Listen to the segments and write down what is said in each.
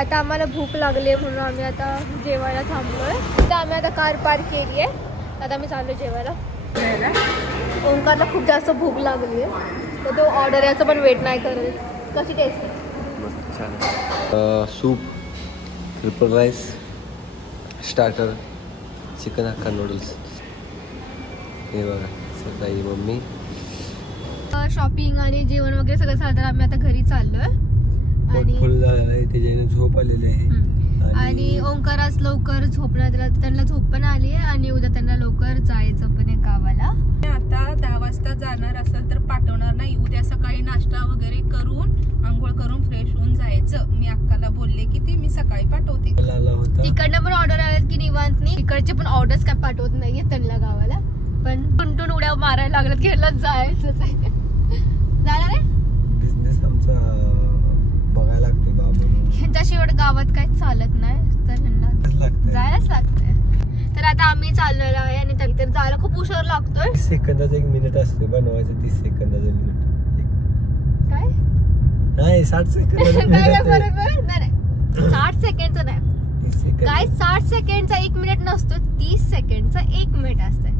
आता आम्हाला भूक लागली म्हणून आम्ही आता जेवायला थांबलोय. तर आम्ही आता कार पार्क केली आहे. आता आम्ही चाललो जेवायला. ओंकारला खूप जास्त भूक लागली आहे तर तो ऑर्डर याचं पण वेट नाही करत. कशी टेस्ट आहे? मस्त छान. Soup, triple rice, starter, chicken hakka noodles. हे बघा सकाळी मम्मी. शॉपिंग आणि जेवण वगैरे सगळं झालं तर आम्ही आता घरी चाललोय. आणि फुल झालेलं आहे त्याच्याने झोप आलेली आहे. आणि ओंकार आज लवकर झोपणार, त्यांना झोप पण आली आहे आणि उद्या त्यांना लवकर जायचं पण आहे गावाला. आता 10 वाजता जाणार असेल तर पाठवणार नाही. उद्या सकाळी नाश्ता वगैरे करून आंघोळ करून फ्रेश होऊन जायचं. मी अक्काला बोलले की ती मी सकाळी पाठवते. तिकडनं पण ऑर्डर आल्यात की निवांतनी. तिकडचे पण ऑर्डर्स काय पाठवत नाहीये त्यांना गावाला. पण टुनटुन उड्या मारायला लागलं की ह्याला जायचंच आहे. जाणार आहे. बिझनेस आमचा बघायला लागते बाबा. ह्यांच्याशिवाय गावात काही चालत नाही तर ह्यांना जायलाच लागतंय. तर आता आम्ही चाललेलो आहे आणि तर जायला खूप उशीर लागतोय. 30 सेकंदाचा 1 मिनिट असतो बनवायचं. 30 सेकंदाचा मिनिट काय नाही 60 सेकंद. 60 सेकंडचं नाही काय. 60 सेकंडचा 1 मिनिट नसतो. 30 सेकंडचा 1 मिनिट असतंय.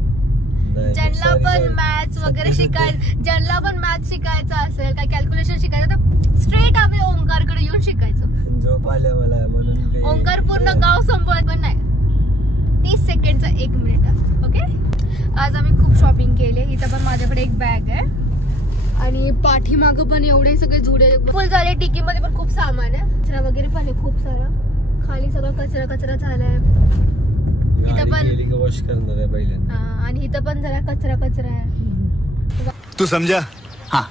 ज्यांना पण मॅथ्स वगैरे ज्यांना पण मॅथ्स शिकायचं असेल काय कॅल्क्युलेशन शिकायचं तर स्ट्रेट आम्ही ओंकारकडे येऊन शिकायचो. झोप आल्या मला म्हणून. ओंकार पूर्ण गाव संपवत पण नाही. 30 सेकंडचा 1 मिनिट असतो. ओके. आज आम्ही खूप शॉपिंग केले. इथं पण माझ्याकडे एक बॅग आहे आणि पाठीमागं पण एवढे सगळे जुडे फुल झाले. टिकीमध्ये पण खूप सामान आहे. कचरा वगैरे पण आहे खूप सारा. खाली सगळं कचरा झालाय. इथं पण वॉश करणार आहे पहिल्यांदा. आणि इथं पण जरा कचरा आहे. तू समझा? हाँ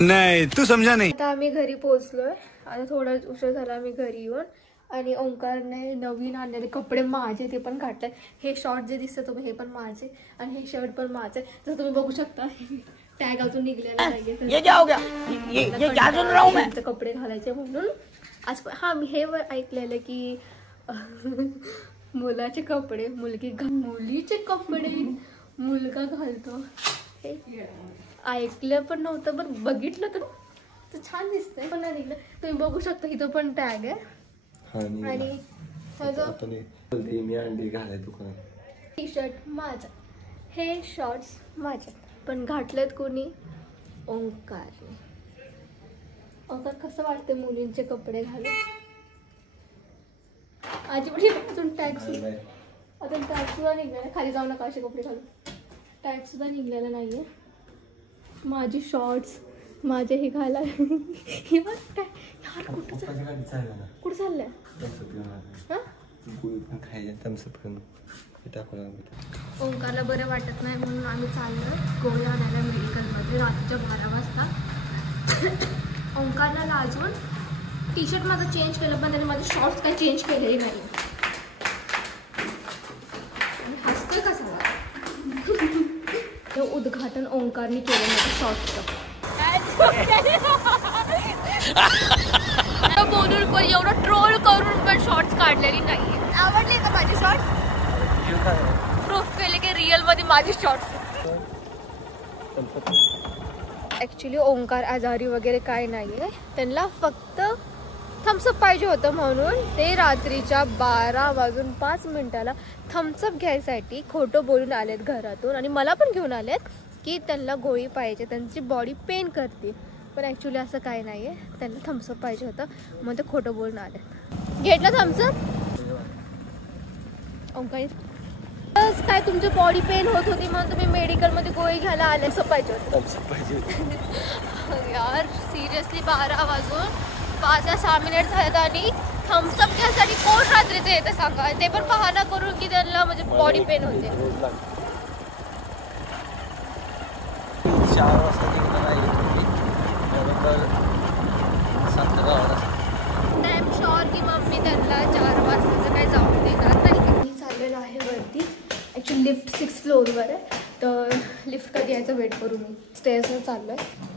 नाही तू समझा नाही. आता आम्ही घरी पोहोचलोय. आता थोडा उशीर झाला आम्ही घरी येऊन. आणि ओंकारने नवीन आणलेले कपडे माझे ते पण घातले. हे शॉर्ट जे दिसतं तुम्ही हे पण माझे आणि हे शर्ट पण माझे. जसं तुम्ही बघू शकता टॅग अजून निघलेला नाहीये. कपडे घालायचे म्हणून आज मी हे ऐकलेलं की मुलाचे कपडे मुलीचे कपडे मुलगा घालतो. हे ऐकलं पण नव्हतं पण बघितलं तर छान दिसतंय. पण नाही निघलं. तुम्ही बघू शकता इथं पण टॅग आहे. आणि टी शर्ट माझा, हे शॉर्ट्स माझे पण घातलेत कोणी ओंकारने. ओंकार कसं वाटतं मुलींचे कपडे घालून? आजी पण अजून टॅग सुद्धा निघलेला. खाली जाऊ नका असे कपडे घालून. टॅग सुद्धा निघलेला नाहीये. माझी शॉर्ट्स माझे हे घाला. कुठं चाललंय? ओंकारला बरं वाटत नाही म्हणून आम्ही चाललो गोळी आणायला मेडिकलमध्ये रात्रीच्या 12 वाजता. ओंकारला लाजून टी शर्ट माझं चेंज केलं पण त्याने माझे शॉर्ट्स काही चेंज केलेले नाही. हसतोय कसा? हे उद्घाटन ओंकारने केलं माझ्या शॉर्ट्सचं. बोलून पण एवढं ट्रोल करून पण शॉर्ट्स काढलेली नाही. आवडले का माझे शॉर्ट्स? प्रूफ केले की रिअल मध्ये माझे शॉर्ट्स. ऍक्च्युली ओंकार आजारी वगैरे काय नाहीये. त्यांना फक्त थम्सअप पाहिजे होतं म्हणून ते रात्रीच्या 12:05 थम्सअप घ्यायसाठी खोटं बोलून आलेत घरातून. आणि मला पण घेऊन आलेत की त्यांना गोळी पाहिजे, त्यांची बॉडी पेन करते. पण ॲक्च्युली असं काही नाही आहे. त्यांना थम्सअप पाहिजे होतं म्हणून ते खोटं बोलून आले. घेतलं थम्सअप? ओंकार काय तुमची बॉडी पेन होत होती म्हणून तुम्ही मेडिकलमध्ये गोळी घ्यायला आले? थम्सअप पाहिजे होतं. यार सिरियसली 12 वाजून 5-6 मिनिट झालेत आणि थम्सअप घ्यायसाठी कोण रात्रीचं येतं सांगा? ते पण बहाणा करून की त्यांना म्हणजे बॉडी पेन होते. 4 वाजता आय एम शुअर की मम्मी त्यांना 4 वाजता काही जाऊ देणार नाही. मी चाललेलो आहे वरती. ॲक्च्युली लिफ्ट 6th फ्लोअरवर आहे तर लिफ्ट कधी यायचं वेट करू. मी स्टेअर्सवर चाललो आहे.